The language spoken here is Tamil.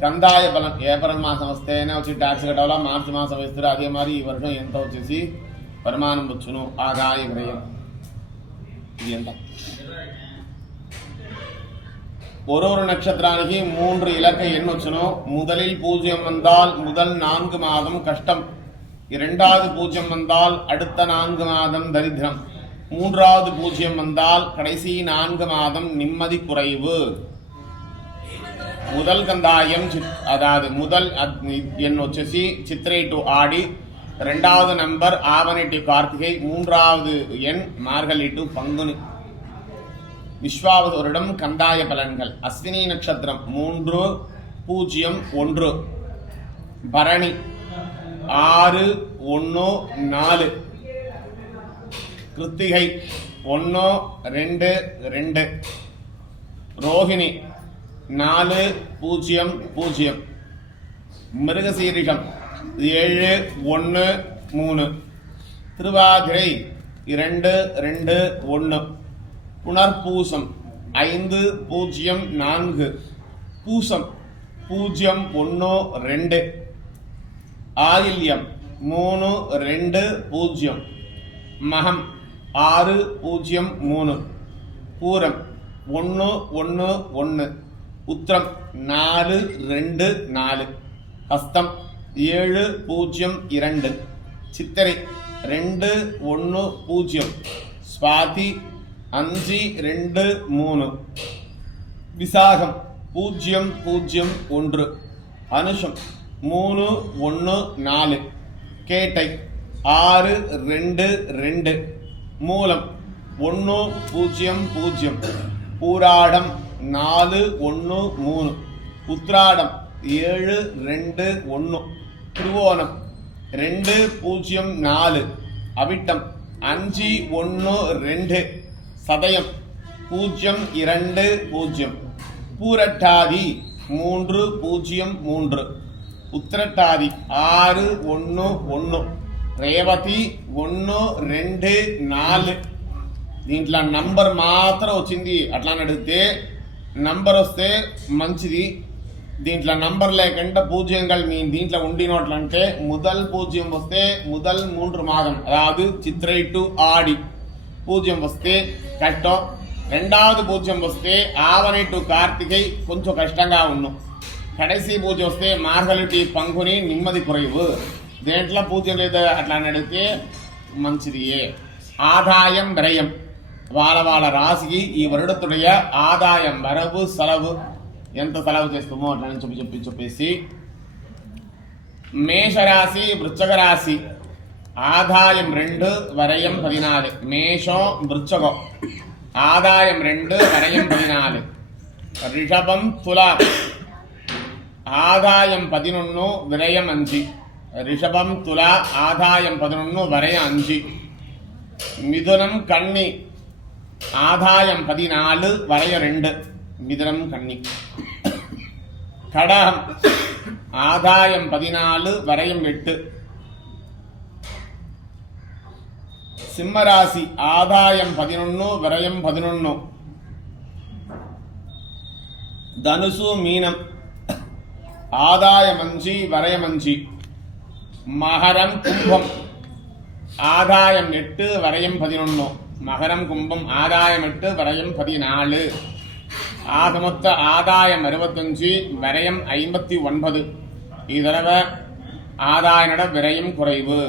కందాయ బలం ఏప్రిల్ మాసం వస్తేనే వచ్చి ట్యాక్స్ కట్టాలా, మార్చి మాసం వేస్తారు. అదే మరి ఈ వర్షం ఎంత వచ్చేసి வருமானம் వచ్చును. ஆதாய விரயம் இது ఎంత? ஒரு நட்சத்திராనికి 3 இலக்க எண் వచ్చును. முதலில் 0 வந்தால் முதல் 4 மாதம் கஷ்டம், இரண்டாவது 0 வந்தால் அடுத்த 4 மாதம் தரித்திரம், மூன்றாவது 0 வந்தால் கடைசி 4 மாதம் நிம்மதி குறைவு. முதல் கந்தாயம் அதாவது முதல் எண் వచ్చేసి చిత్రే టు ఆడి, రెండవది నంబర్ ఆవని టు కార్తిகை, மூன்றாவது எண் மார்கழி டு பங்குனி. விஸ்வாவத வருடம் கந்தாய பலன்கள். அஸ்வினி நட்சத்திரம் 3, 0, 1, பரணி 6, 1, 4, கிருத்திகை 1, 2, 2, ரோஹிணி 4, 0, 0, மிருகசீரிஷம் 7, 1, 3, திருவாதிரை 2, 2, 1, புனர்பூசம் 5, 0, 4, பூசம் 0, 1, 2, ஆயில்யம் 3, 2, 0, மகம் 6, 0, 3, பூரம் 1, 1, 1, உத்திரம் 4, 2, 4, ஹஸ்தம் 7, 0, 2, சித்திரை 2, 1, 0, ஸ்வாதி 5, 2, 3, விசாகம் 0, 0, 1, அனுஷம் 3, 1, 4, கேட்டை 6, 2, 2, மூலம் 1, 0, 0, பூராடம் 4, 1, 3, உத்ராடம் 7, 2, 1, திருவோணம் 2, 0, 4, அவிட்டம் 5, 1, 2, சதயம் 0, 2, 0, பூரட்டாதி 3, 0, 3, உத்திரட்டாதி 6, 1, 1, రేవతి 1, 2, 4. దీంట్లో నంబర్ మాత్రం వచ్చింది అట్లా అడిగితే నంబర్ వస్తే మంచిది. దీంట్లో నంబర్ లేకుండా பூஜ்யங்கள் మీ దీంట్లో ఉండినట్లంటే முதல் 0 వస్తే முதல் 3 மாதம் அதாவது சித்திரை டு ஆடி 0 వస్తే కష్టం, రెండవది 0 వస్తే ఆవని టు కార్తిகை కొంచెం కష్టంగా ఉన్ను, కடைசி 0 వస్తే మార్గళి టు పంగుని నిమ్మది కుறைவு. దేంట్లో 0 లేదు అట్లా అడిగితే మంచిదియే. ఆదాయం విరయం వాళ్ళ రాశికి ఈ వరుడతుடைய ఆదాయం వరవు సెలవు ఎంత సెలవు చేస్తామో అట్లా చెప్పేసి మేషరాశి వృశ్చిక రాశి ఆదాయం 2 వరయం 14, మేషం వృశ్చికం ఆదాయం 2 వరయం 14, ரிஷபம் துலா ஆதாயம் 11 விரயம் 5, ரிஷபம் துலா ஆதாயம் 11 வரையம் 5, மிதுனம் கன்னி ஆதாயம் 14 வரையம் 2, மிதுனம் கன்னி, கடகம் ஆதாயம் 14 வரையம் 8, சிம்மராசி ஆதாயம் 11 வரையம் 11, தனுசு மீனம் ஆதாயம் 5 வரையம் 5, மகரம் கும்பம் ஆதாயம் 8 வரையம் 11, மகரம் கும்பம் ஆதாயம் 8 வரையம் 14, ஆக மொத்த ஆதாயம் 65 வரையம் 59. ఈ தடவை ஆதாய விரயம் குறைவு.